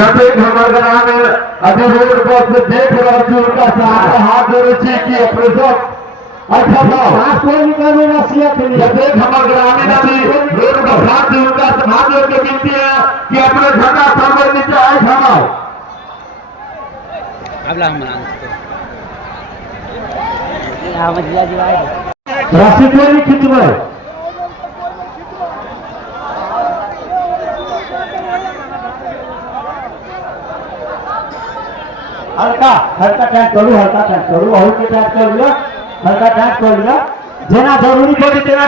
जब एक हमारे ग्रामीण अधिरोध पर से देख रहा थी उनका सहारा हाथ जोड़े थी कि ऑपरेशन अच्छा था कोई निकालने रसिया के लिए जब एक हमारे ग्रामीण अधिरोध का साथ थी उनका हाथ जोड़ के विनती है कि अपने घर का सामने नीचे आए खाओ राशि कोई नहीं खिंचवाए हल्का हल्का टाइट करूँ हल्का टाइट करूँ और के टाइट कर लिया हल्का टाइट कर लिया जेना जरूरी पड़ी तेना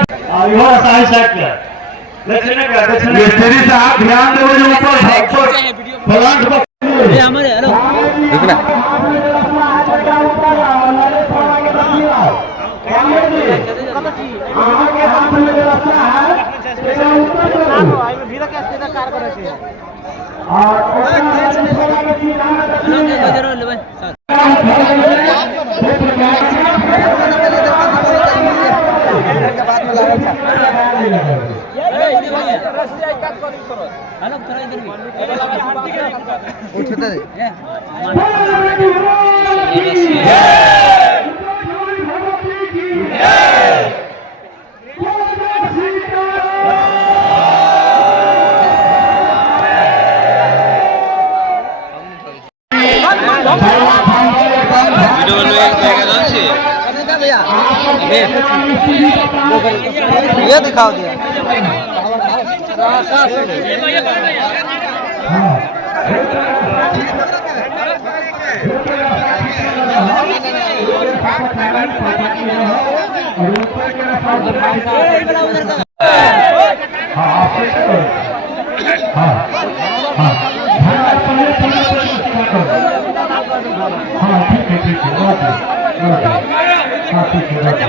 यो सही साइड के दक्षिण का दक्षिण ये तेरी से आप ध्यान दो जो ऊपर फलांग ये हमारे हेलो रुकना आगे हाथ में रास्ता है तेरा ऊपर करो आई में भीड़ के सीधा कार करे छे ये दिखाओ दिया Gracias.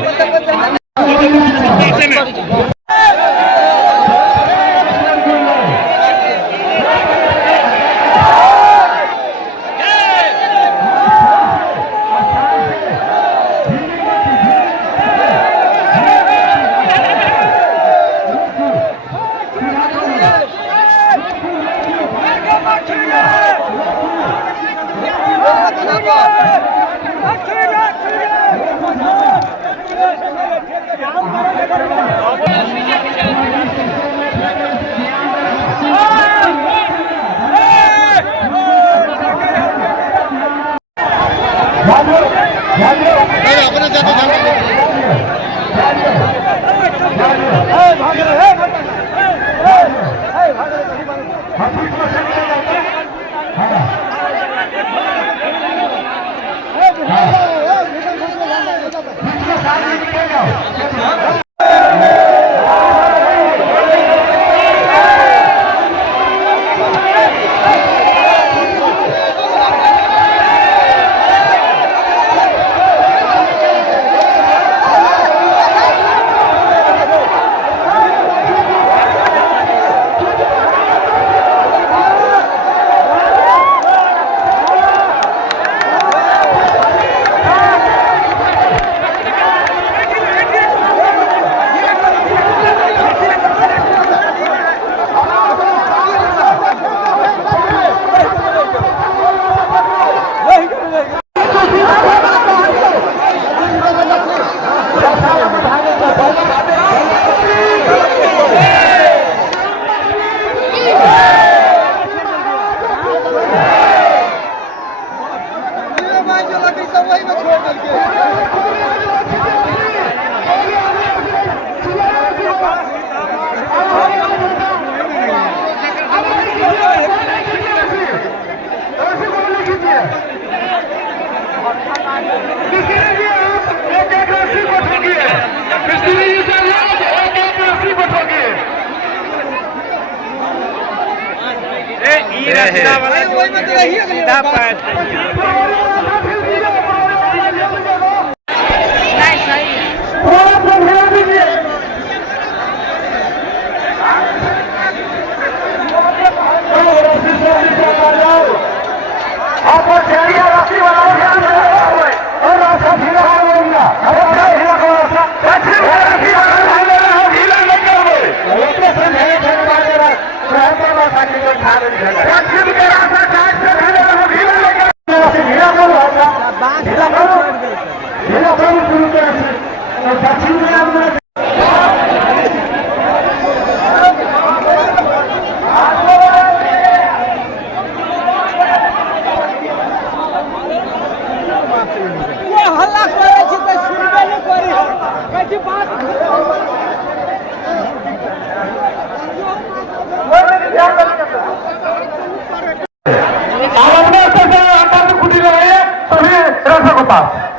पास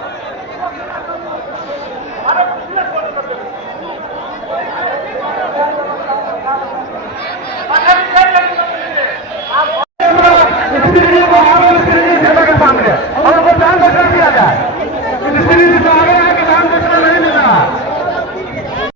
आप